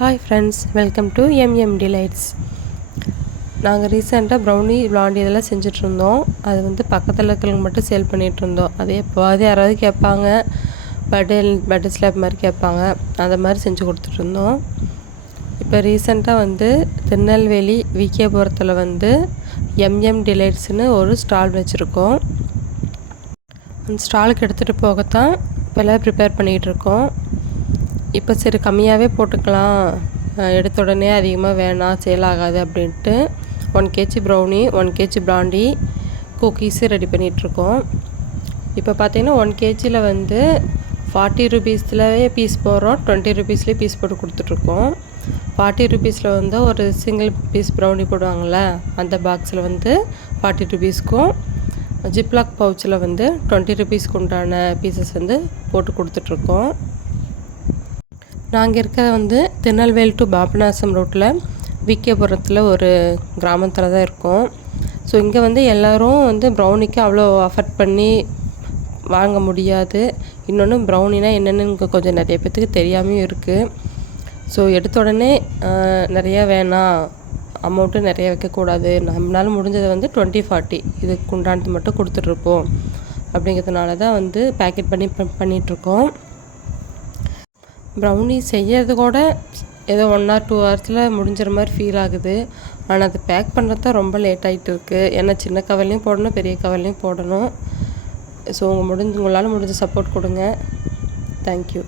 Hi friends, welcome to MM delights. நாங்கள் ரீசெண்டாக brownie blondie இதெல்லாம் செஞ்சிட்ருந்தோம். அது வந்து பக்கத்தில் இருக்கிறவங்க மட்டும் சேல் பண்ணிகிட்ருந்தோம். அதே எப்போது யாராவது கேட்பாங்க, பட்டர் ஸ்லாப் மாதிரி கேட்பாங்க, அந்த மாதிரி செஞ்சு கொடுத்துட்ருந்தோம். இப்போ ரீசெண்டாக வந்து திருநெல்வேலி விகேபுரத்தில் வந்து எம்எம் டிலைட்ஸ்னு ஒரு ஸ்டால் வச்சுருக்கோம். அந்த ஸ்டாலுக்கு எடுத்துகிட்டு போகத்தான் இப்போல்லாம் ப்ரிப்பேர் பண்ணிகிட்ருக்கோம். இப்போ சரி கம்மியாகவே போட்டுக்கலாம், எடுத்த உடனே அதிகமாக வேணாம், சேல் ஆகாது அப்படின்ட்டு 1 kg brownie, 1 kg blondie cookies ready பண்ணிகிட்ருக்கோம். இப்போ பார்த்திங்கன்னா 1 kgயில் வந்து 40 ரூபீஸ்லேயே பீஸ் போடுறோம், 20 ரூபீஸ்லேயே பீஸ் போட்டு கொடுத்துட்ருக்கோம். 40 ரூபீஸில் வந்து ஒரு சிங்கிள் பீஸ் ப்ரௌனி போடுவாங்கள்ல, அந்த பாக்ஸில் வந்து 40 ரூபீஸ்க்கும், ஜிப்லாக் பவுச்சில் வந்து 20 ரூபீஸ்க்கு உண்டான பீசஸ் வந்து போட்டு கொடுத்துட்ருக்கோம். நாங்கள் இருக்கிறது வந்து திருநெல்வேலி டு பாபநாசம் ரோட்டில் விகேபுரத்தில் ஒரு கிராமத்தில் தான் இருக்கோம். ஸோ இங்கே வந்து எல்லோரும் வந்து ப்ரௌனிக்கு அவ்வளோ அஃபர்ட் பண்ணி வாங்க முடியாது. இன்னொன்று ப்ரௌனினா என்னென்னு இங்கே கொஞ்சம் நிறைய பேர்த்துக்கு தெரியாமையும் இருக்குது. ஸோ எடுத்த உடனே நிறையா வேணாம், அமௌண்ட்டு நிறைய வைக்கக்கூடாது, நம்மளால் முடிஞ்சதை வந்து 20-40 இதுக்கு உண்டானது மட்டும் கொடுத்துட்ருப்போம் அப்படிங்கிறதுனால தான் வந்து பேக்கெட் பண்ணிகிட்ருக்கோம். ப்ரௌனி செய்கிறது கூட ஏதோ 1 or 2 ஹவர்ஸில் முடிஞ்சிற மாதிரி ஃபீல் ஆகுது. ஆனால் அது பேக் பண்ணுறது தான் ரொம்ப லேட் ஆகிட்டு இருக்குது. ஏன்னா சின்ன கவர்லையும் போடணும், பெரிய கவர்லையும் போடணும். ஸோ உங்களால் முடிஞ்ச சப்போர்ட் கொடுங்க. தேங்க்யூ.